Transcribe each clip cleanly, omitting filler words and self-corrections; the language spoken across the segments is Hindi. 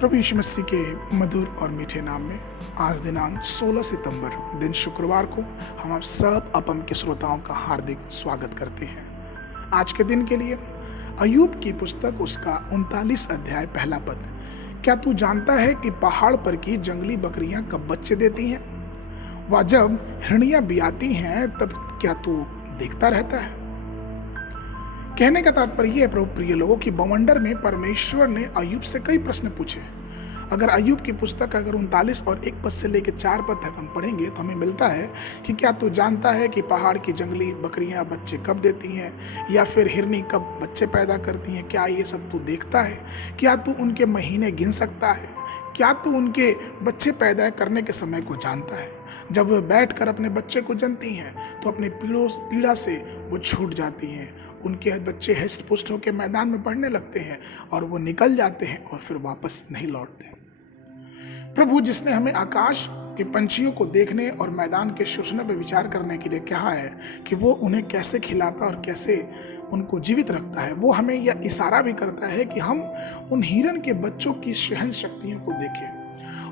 प्रभु यीशु मसीह के मधुर और मीठे नाम में आज दिनांक 16 सितंबर दिन शुक्रवार को हम आप सब अपम के श्रोताओं का हार्दिक स्वागत करते हैं। आज के दिन के लिए अय्यूब की पुस्तक उसका 39 अध्याय पहला पद। क्या तू जानता है कि पहाड़ पर की जंगली बकरियां कब बच्चे देती हैं? वह जब हिरनियां बियाती हैं तब क्या तू देखता रहता है? कहने का तात्पर्य यह है प्रभु प्रिय लोगों की बवंडर में परमेश्वर ने अय्यूब से कई प्रश्न पूछे। अगर अय्यूब की पुस्तक अगर 39 और 1 पद से लेकर 4 पद तक हम पढ़ेंगे तो हमें मिलता है कि क्या तू जानता है कि पहाड़ की जंगली बकरियां बच्चे कब देती हैं, या फिर हिरनी कब बच्चे पैदा करती हैं? क्या ये सब तू देखता है? क्या तू उनके महीने गिन सकता है? क्या तू उनके बच्चे पैदा करने के समय को जानता है? जब वह बैठकर अपने बच्चे को जनती हैं तो अपने पीड़ा से वो छूट जाती हैं। उनके बच्चे हष्ट पुष्ट होकर मैदान में पढ़ने लगते हैं और वो निकल जाते हैं और फिर वापस नहीं लौटते। प्रभु जिसने हमें आकाश के पंछियों को देखने और मैदान के शोषणों पर विचार करने के लिए कहा है कि वो उन्हें कैसे खिलाता और कैसे उनको जीवित रखता है, वो हमें यह इशारा भी करता है कि हम उन हिरन के बच्चों की सहन शक्तियों को देखें।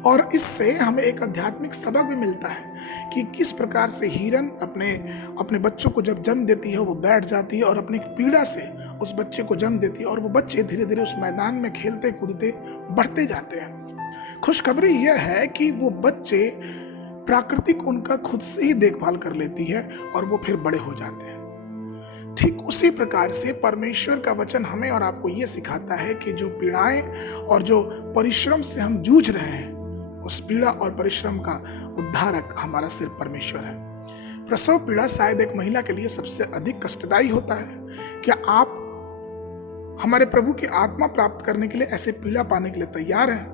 और इससे हमें एक आध्यात्मिक सबक भी मिलता है कि किस प्रकार से हिरन अपने बच्चों को जब जन्म देती है वो बैठ जाती है और अपनी पीड़ा से उस बच्चे को जन्म देती है और वो बच्चे धीरे धीरे उस मैदान में खेलते कूदते बढ़ते जाते हैं। खुशखबरी यह है कि वो बच्चे प्राकृतिक उनका खुद से ही देखभाल कर लेती है और वो फिर बड़े हो जाते हैं। ठीक उसी प्रकार से परमेश्वर का वचन हमें और आपको ये सिखाता है कि जो पीड़ाएं और जो परिश्रम से हम जूझ रहे हैं, उस पीड़ा और परिश्रम का उद्धारक हमारा सिर्फ परमेश्वर है। प्रसव पीड़ा शायद एक महिला के लिए सबसे अधिक कष्टदायी होता है। क्या आप हमारे प्रभु की आत्मा प्राप्त करने के लिए ऐसे पीड़ा पाने के लिए तैयार हैं?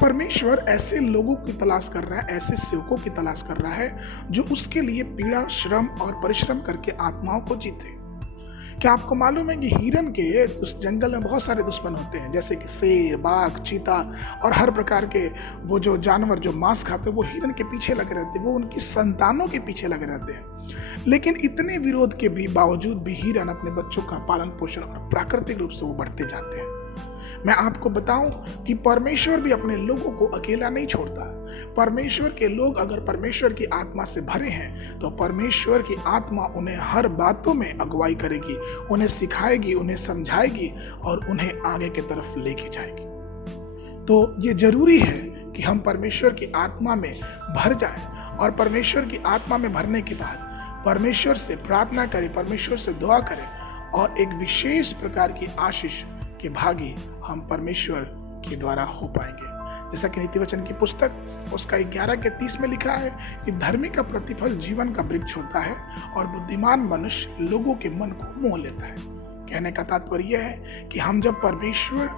परमेश्वर ऐसे लोगों की तलाश कर रहा है, ऐसे सेवकों की तलाश कर रहा है जो उसके लिए पीड़ा, श्रम और परिश्रम करके आत्माओं को जीते। क्या आपको मालूम है कि हिरन के उस जंगल में बहुत सारे दुश्मन होते हैं, जैसे कि शेर, बाघ, चीता और हर प्रकार के वो जो जानवर जो मांस खाते हैं वो हिरन के पीछे लगे रहते हैं, वो उनकी संतानों के पीछे लगे रहते हैं। लेकिन इतने विरोध के भी बावजूद भी हिरन अपने बच्चों का पालन पोषण और प्राकृतिक रूप से वो बढ़ते जाते हैं। मैं आपको बताऊं कि परमेश्वर भी अपने लोगों को अकेला नहीं छोड़ता। परमेश्वर के लोग अगर परमेश्वर की आत्मा से भरे हैं तो परमेश्वर की आत्मा उन्हें हर बातों में अगुवाई करेगी, उन्हें सिखाएगी, उन्हें समझाएगी और उन्हें आगे की तरफ लेके जाएगी। तो ये जरूरी है कि हम परमेश्वर की आत्मा में भर जाएं और परमेश्वर की आत्मा में भरने के बाद परमेश्वर से प्रार्थना करें, परमेश्वर से दुआ करें और एक विशेष प्रकार की आशीष के भागी हम परमेश्वर के द्वारा हो पाएंगे। जैसा कि नीति वचन की पुस्तक उसका 11:30 में लिखा है कि धर्मी का प्रतिफल जीवन का वृक्ष होता है और बुद्धिमान मनुष्य लोगों के मन को मोह लेता है। कहने का तात्पर्य यह है कि हम जब परमेश्वर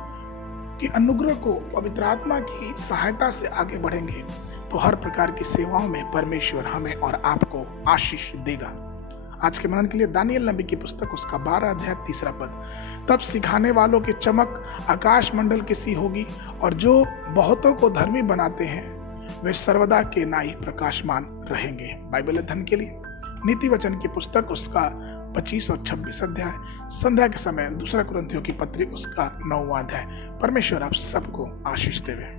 के अनुग्रह को, पवित्र आत्मा की सहायता से आगे बढ़ेंगे तो हर प्रकार की सेवाओं में परमेश्वर हमें और आपको आशीष देगा। आज के मनन के लिए दानियल नबी की पुस्तक उसका 12 अध्याय 3 पद। तब सिखाने वालों की चमक आकाश मंडल की सी होगी और जो बहुतों को धर्मी बनाते हैं वे सर्वदा के नाई प्रकाशमान रहेंगे। बाइबल अध्ययन के लिए नीति वचन की पुस्तक उसका 25 और 26 अध्याय, संध्या के समय 2 कुरिन्थियों की पत्री उसका 9वां अध्याय। परमेश्वर आप सबको आशीष देवे।